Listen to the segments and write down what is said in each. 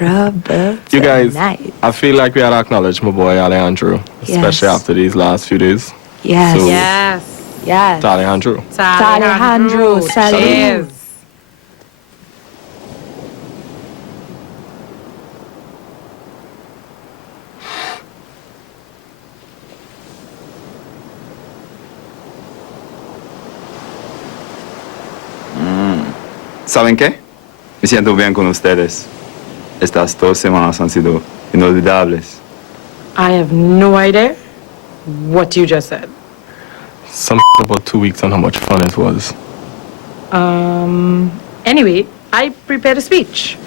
trouble You guys, tonight. I feel like we had to acknowledge my boy Alejandro, especially Yes. after these last few days. Yes. So, Yes. Yes. to Alejandro. Alejandro, salud. Cheers. ¿Saben qué? Me siento bien con ustedes. Estas 2 semanas han sido inolvidables. I have no idea what you just said. Some about 2 weeks on how much fun it was. Anyway, I prepared a speech.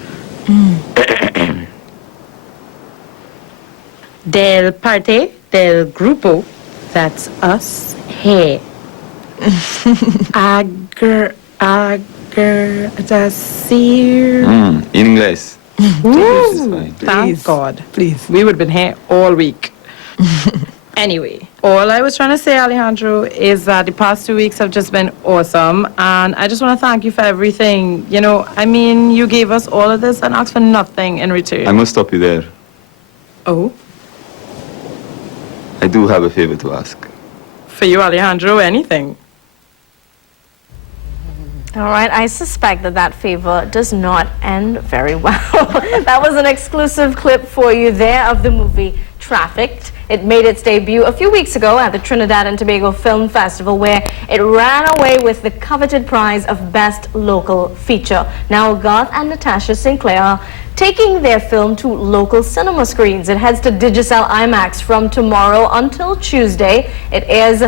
Del parte del grupo, that's us, here. Agradecir. In inglés. Thank Please. God. Please. We would have been here all week. Anyway, all I was trying to say, Alejandro, is that the past 2 weeks have just been awesome. And I just want to thank you for everything. You know, I mean, you gave us all of this and asked for nothing in return. I must stop you there. Oh, I do have a favor to ask. for you, Alejandro, anything. All right, I suspect that that favor does not end very well. That was an exclusive clip for you there of the movie Trafficked. It made its debut a few weeks ago at the Trinidad and Tobago Film Festival, where it ran away with the coveted prize of Best Local Feature. Now, Garth and Natasha St.Clair are taking their film to local cinema screens. It heads to Digicel IMAX from tomorrow until Tuesday. It airs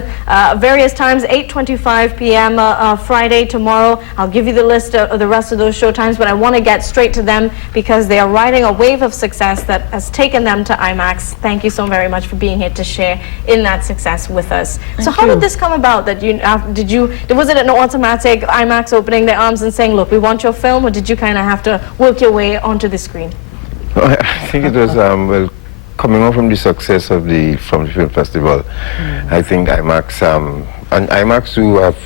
various times, 8:25 p.m. Friday tomorrow. I'll give you the list of the rest of those show times, but I want to get straight to them because they are riding a wave of success that has taken them to IMAX. Thank you so very much for being here to share in that success with us. So how did this come about? That was it an automatic IMAX opening their arms and saying, look, we want your film, or did you kind of have to work your way onto the screen? I think it was well, coming on from the success of the film festival. I think IMAX and IMAX too have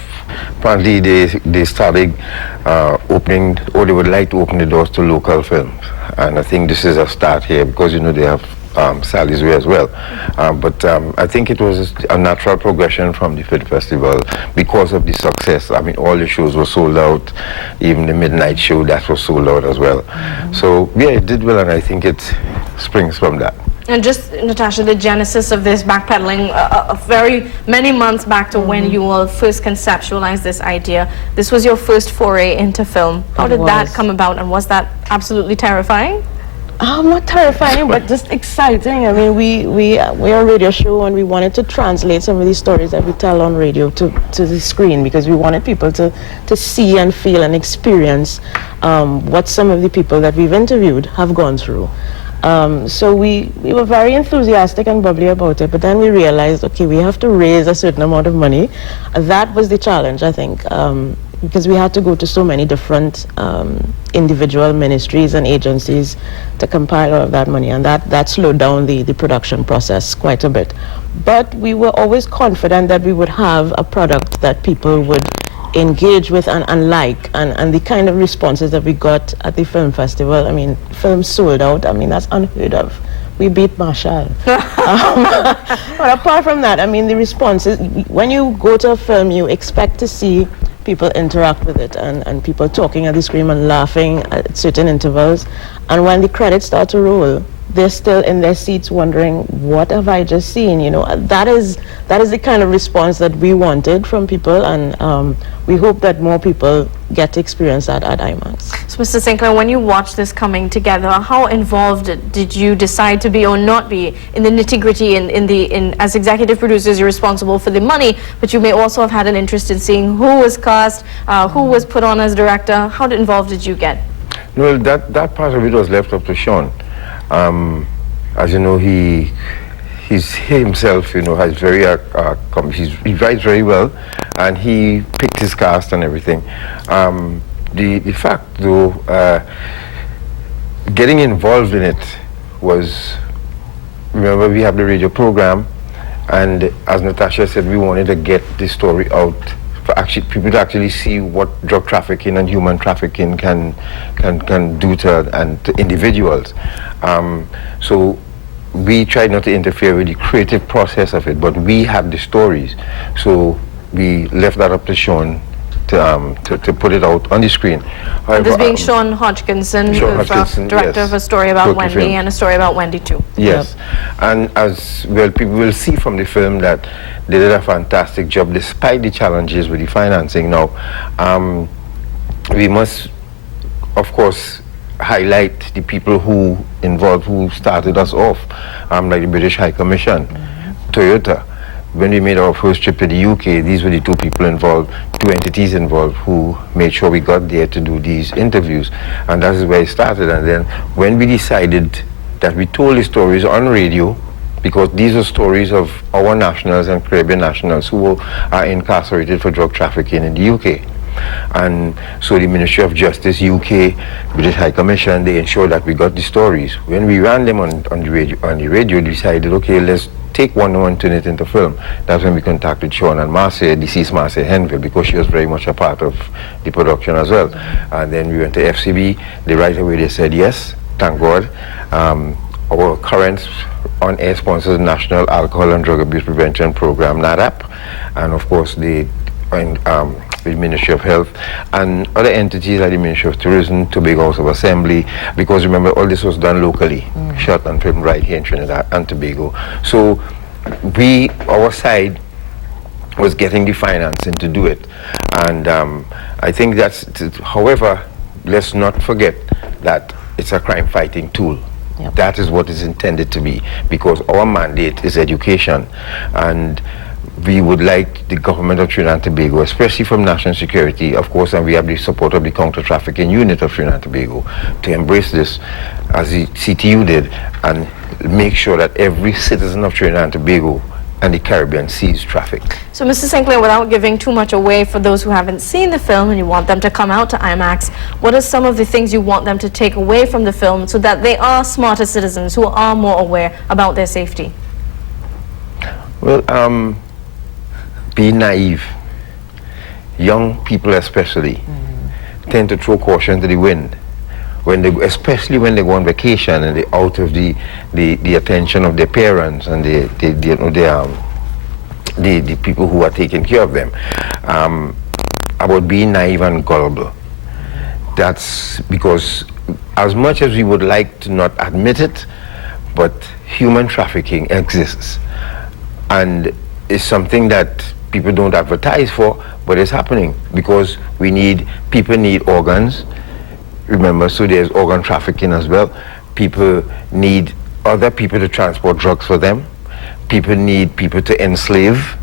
apparently they started opening, or they would like to open the doors to local films, and I think this is a start here because you know they have Sally's Way as well. But I think it was a natural progression from the film festival because of the success. I mean, all the shows were sold out, even the midnight show that was sold out as well. So yeah, it did well, and I think it springs from that. And just, Natasha, the genesis of this backpedaling very many months back to when you all first conceptualized this idea. This was your first foray into film. How did that come about, and was that absolutely terrifying? Not terrifying, but just exciting. I mean, we're a radio show, and we wanted to translate some of these stories that we tell on radio to the screen, because we wanted people to see and feel and experience what some of the people that we've interviewed have gone through. So we were very enthusiastic and bubbly about it, but then we realized, okay, we have to raise a certain amount of money. That was the challenge, I think, because we had to go to so many different individual ministries and agencies to compile all of that money, and that slowed down the production process quite a bit. But we were always confident that we would have a product that people would engage with and like, and the kind of responses that we got at the film festival. I mean, films sold out. I mean, that's unheard of. We beat Marshall. But apart from that, I mean, the responses, when you go to a film, you expect to see people interact with it, and people talking at the screen and laughing at certain intervals. And when the credits start to roll, they're still in their seats wondering, what have I just seen? You know, that is the kind of response that we wanted from people, and we hope that more people get to experience that at IMAX. So, Mr. St.Clair, when you watched this coming together, how involved did you decide to be or not be in the nitty-gritty? As executive producers, you're responsible for the money, but you may also have had an interest in seeing who was cast, who was put on as director. How involved did you get? Well, that part of it was left up to Sean. As you know, he himself, you know, has very he writes very well, and he picked his cast and everything. The fact, though, getting involved in it was, remember, we have the radio program, and as Natasha said, we wanted to get the story out for actually people to actually see what drug trafficking and human trafficking can do to individuals. So we try not to interfere with the creative process of it, but we have the stories. So we left that up to Sean to put it out on the screen. And this being Sean Hodgkinson, director of a story about Wendy and a story about Wendy too. Yes, and as well, people will see from the film that they did a fantastic job despite the challenges with the financing. Now, we must, of course, highlight the people who involved, who started us off, like the British High Commission, Toyota. When we made our first trip to the UK, these were the two people involved, two entities involved, who made sure we got there to do these interviews. And that is where it started. And then when we decided that we told the stories on radio, because these are stories of our nationals and Caribbean nationals who are incarcerated for drug trafficking in the UK. And so the Ministry of Justice, UK, British High Commission, they ensured that we got the stories. When we ran them on the radio, we decided, okay, let's take one and turn it into film. That's when we contacted Sean and Marcia, deceased Marcia Henville, because she was very much a part of the production as well. And then we went to FCB. Right away they said yes, thank God. Our current on-air sponsors, National Alcohol and Drug Abuse Prevention Program, NADAP, and of course the Ministry of Health and other entities like the Ministry of Tourism, Tobago House of Assembly, because remember all this was done locally, shot and filmed right here in Trinidad and Tobago. So our side was getting the financing to do it. And I think however, let's not forget that it's a crime fighting tool. Yep. That is what it's intended to be, because our mandate is education. And we would like the government of Trinidad and Tobago, especially from national security, of course, and we have the support of the counter-trafficking unit of Trinidad and Tobago, to embrace this as the CTU did and make sure that every citizen of Trinidad and Tobago and the Caribbean sees traffic. So, Mr. St.Clair, without giving too much away for those who haven't seen the film and you want them to come out to IMAX, what are some of the things you want them to take away from the film so that they are smarter citizens who are more aware about their safety? Well, be naive. Young people especially tend to throw caution to the wind, especially when they go on vacation and they're out of the attention of their parents and the people who are taking care of them, about being naive and gullible. That's because, as much as we would like to not admit it, but human trafficking exists, and it's something that people don't advertise for, but it's happening because people need organs. Remember, so there's organ trafficking as well. People need other people to transport drugs for them. People need people to enslave.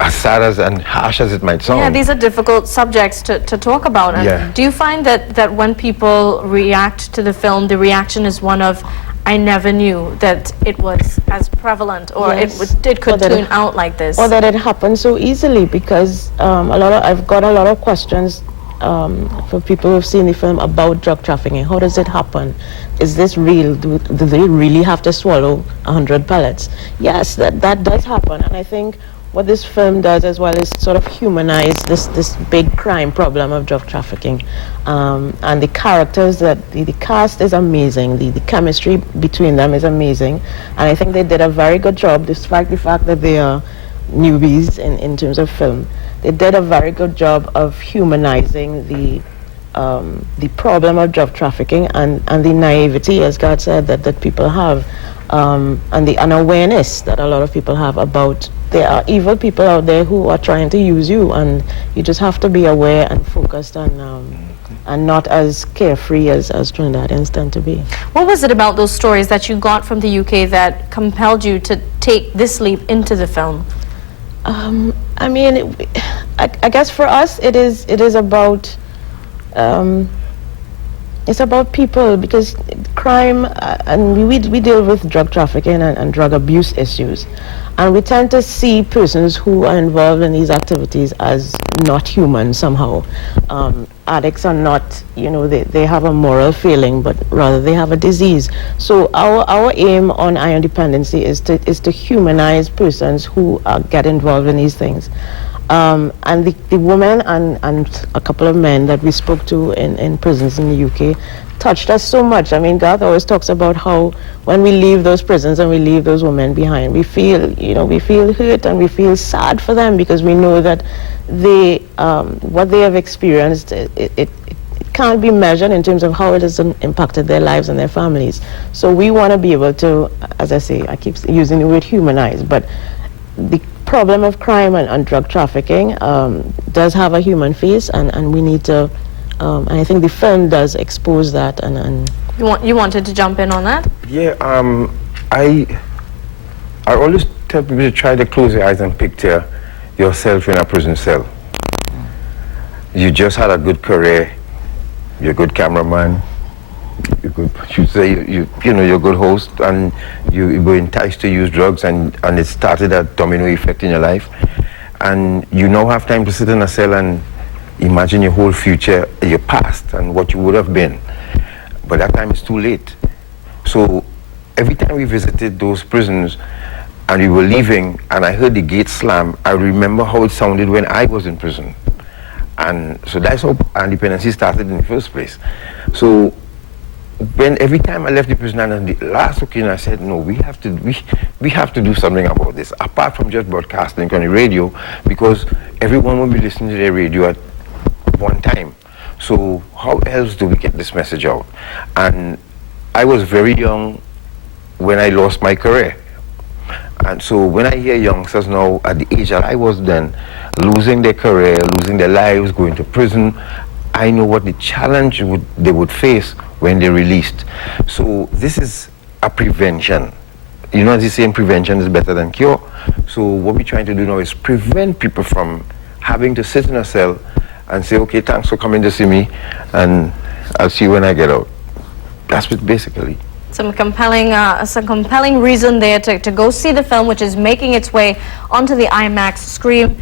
As sad as and harsh as it might sound. Yeah, these are difficult subjects to talk about. And do you find that when people react to the film, the reaction is one of, I never knew that it was as prevalent, or Yes. it could turn out like this? Or that it happened so easily, because I've got a lot of questions for people who've seen the film about drug trafficking. How does it happen? Is this real? Do they really have to swallow 100 pellets? Yes, that does happen. And I think what this film does as well is sort of humanize this big crime problem of drug trafficking. And the characters, the cast is amazing. The chemistry between them is amazing. And I think they did a very good job, despite the fact that they are newbies in terms of film. They did a very good job of humanizing the problem of drug trafficking and the naivety, as God said, that people have, and the unawareness that a lot of people have about there are evil people out there who are trying to use you, and you just have to be aware and focused and not as carefree as Trinidadians tend to be. What was it about those stories that you got from the UK that compelled you to take this leap into the film? I mean, I guess for us it is about it's about people, because crime and we deal with drug trafficking and drug abuse issues, and we tend to see persons who are involved in these activities as not human somehow. Addicts are not, they have a moral failing, but rather they have a disease. So our aim on Iron Dependency is to humanize persons who get involved in these things. And the women and a couple of men that we spoke to in prisons in the UK touched us so much. I mean, Garth always talks about how when we leave those prisons and we leave those women behind, we feel, we feel hurt and we feel sad for them, because we know that they, what they have experienced, it can't be measured in terms of how it has impacted their lives and their families. So we want to be able to, as I say, I keep using the word humanize, but the problem of crime and drug trafficking does have a human face, and we need to, and I think the film does expose that. And You wanted to jump in on that? Yeah, I always tell people to try to close your eyes and picture yourself in a prison cell. You just had a good career, you're a good cameraman, you're good, you're a good host, and you were enticed to use drugs, and it started a domino effect in your life, and you now have time to sit in a cell and imagine your whole future, your past, and what you would have been. But that time is too late. So every time we visited those prisons and we were leaving and I heard the gate slam, I remember how it sounded when I was in prison. And so that's how independency started in the first place. So every time I left the prison, and on the last occasion I said, no, we have to do something about this, apart from just broadcasting on the radio, because everyone will be listening to their radio at one time. So how else do we get this message out? And I was very young when I lost my career. And so when I hear youngsters now at the age that I was then, losing their career, losing their lives, going to prison, I know what the challenge they would face when they're released. So this is a prevention. You know, as they say, prevention is better than cure. So what we're trying to do now is prevent people from having to sit in a cell and say, okay, thanks for coming to see me, and I'll see you when I get out. That's what basically. Some compelling reason there to go see the film, which is making its way onto the IMAX screen.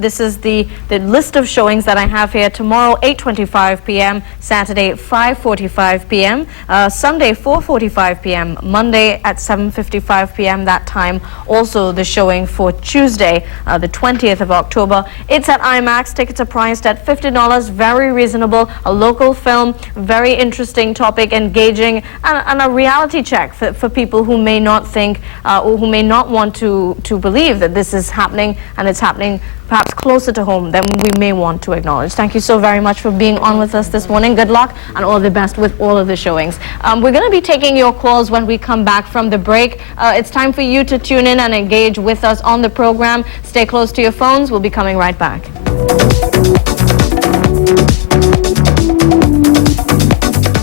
This is the list of showings that I have here. Tomorrow, 8:25 p.m., Saturday, 5:45 p.m., Sunday, 4:45 p.m., Monday at 7:55 p.m. that time. Also the showing for Tuesday, the 20th of October. It's at IMAX. Tickets are priced at $50, very reasonable. A local film, very interesting topic, engaging, and a reality check for people who may not think or who may not want to believe that this is happening, and it's happening perhaps closer to home than we may want to acknowledge. Thank you so very much for being on with us this morning. Good luck and all the best with all of the showings. We're going to be taking your calls when we come back from the break. It's time for you to tune in and engage with us on the program. Stay close to your phones. We'll be coming right back.